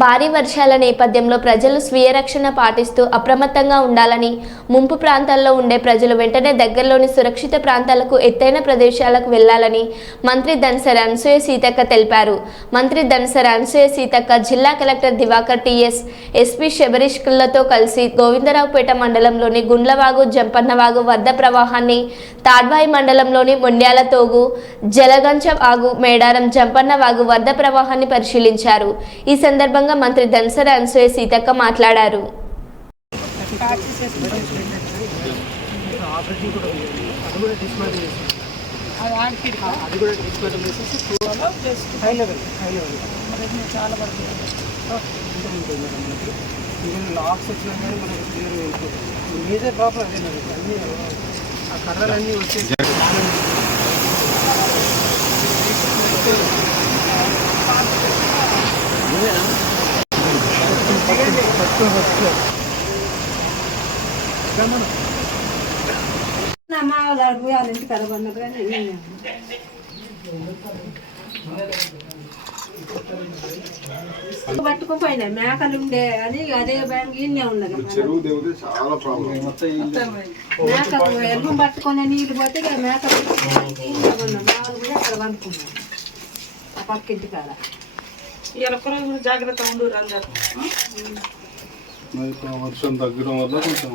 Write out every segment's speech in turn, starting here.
భారీ వర్షాల నేపథ్యంలో ప్రజలు స్వీయ రక్షణ పాటిస్తూ అప్రమత్తంగా ఉండాలని, ముంపు ప్రాంతాల్లో ఉండే ప్రజలు వెంటనే దగ్గరలోని సురక్షిత ప్రాంతాలకు, ఎత్తైన ప్రదేశాలకు వెళ్లాలని మంత్రి ధనసరి అనసూయ సీతక్క తెలిపారు. మంత్రి ధనసరి అనసూయ సీతక్క జిల్లా కలెక్టర్ దివాకర్ టీఎస్, ఎస్పీ శబరీష్లతో కలిసి గోవిందరావుపేట మండలంలోని గుండ్లవాగు, జంపన్నవాగు వరద ప్రవాహాన్ని, తాడ్వాయి మండలంలోని మొండ్యాల తోగు, జలగంచ వాగు, మేడారం, జంపన్నవాగు వరద ప్రవాహాన్ని పరిశీలించారు. ఈ సందర్భంగా మంత్రి ధనసరి అనసూయ సీతక్క మాట్లాడారు. మేజర్ ప్రాబ్లం అదే అన్ని ఆ కర్రలన్నీ వచ్చేసి పట్టుకుపోయినా మేకలు ఉండే అని అదే బ్యాంక్ ఇన్నే ఉన్నది. మేకలు ఎల్లు పట్టుకొని నీళ్ళు పోతే మేకలు కూడా అక్కడ పనుకున్నాం ఆ పక్కింటి కాడ. జాగ్రత్త ఉండు రంజాన్. వర్షం తగ్గడం వల్ల కొంచెం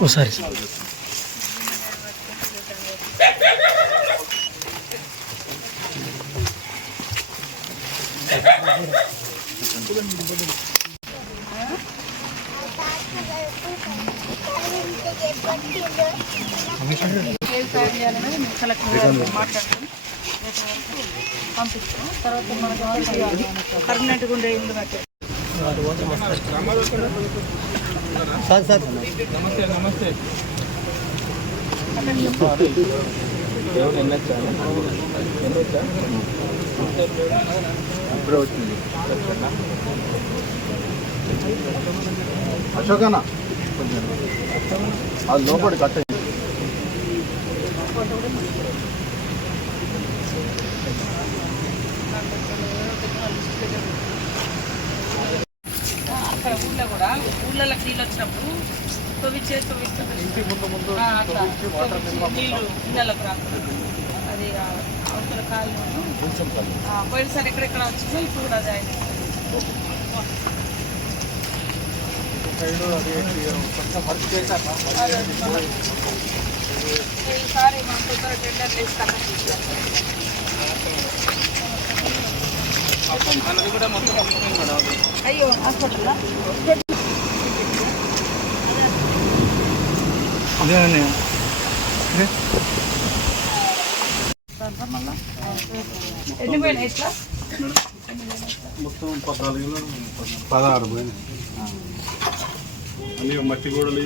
ఒకసారి పంపిస్తాం. తర్వాత పర్మనెంట్గా ఉండే ఇల్లు కట్టే సార్ నమస్తే అప్పుడే వచ్చింది అశోకన్న అది లోపలి కట్ట అక్కడ ఊళ్ళో కూడా ఊళ్ళకి నీళ్ళు వచ్చినప్పుడు ఇంటి ముందు నీళ్ళు ఇళ్ళకు రాకుండా అది అవతల కాళ్ళు పోయినసారి ఎక్కడెక్కడ వచ్చిందో ఇప్పుడు కూడా అది ఆయన ఈసారి మన తొందర టెండర్లు వేసి అయ్యో హాస్పిటల్ ఎన్ని పోయినాయి ఇట్లా మొత్తం 16 పోయినాయి. అన్నీ మట్టి గోడలు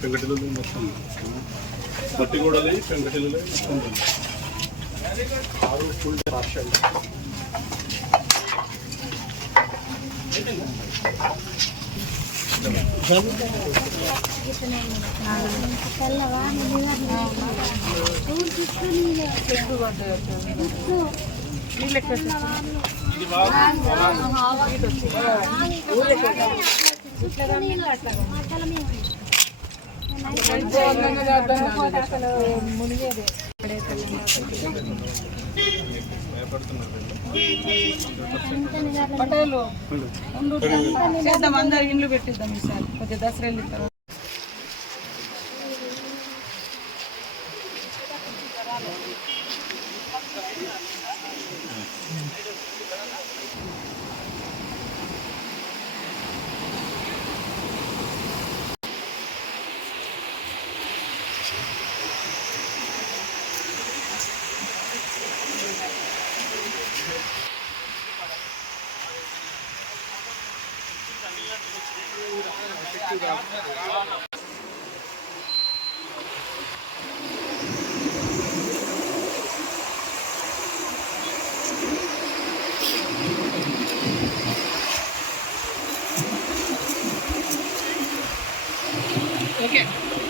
పెంకటిలు మొత్తం మట్టి గోడలు పెంకటిలు మొత్తం 6 ఫుల్ పార్షల్. పటేలు చేద్దాం, అందరు ఇండ్లు పెట్టిద్దాం ఈసారి కొద్దిగా దసరా వెళ్ళిన తర్వాత. Okay.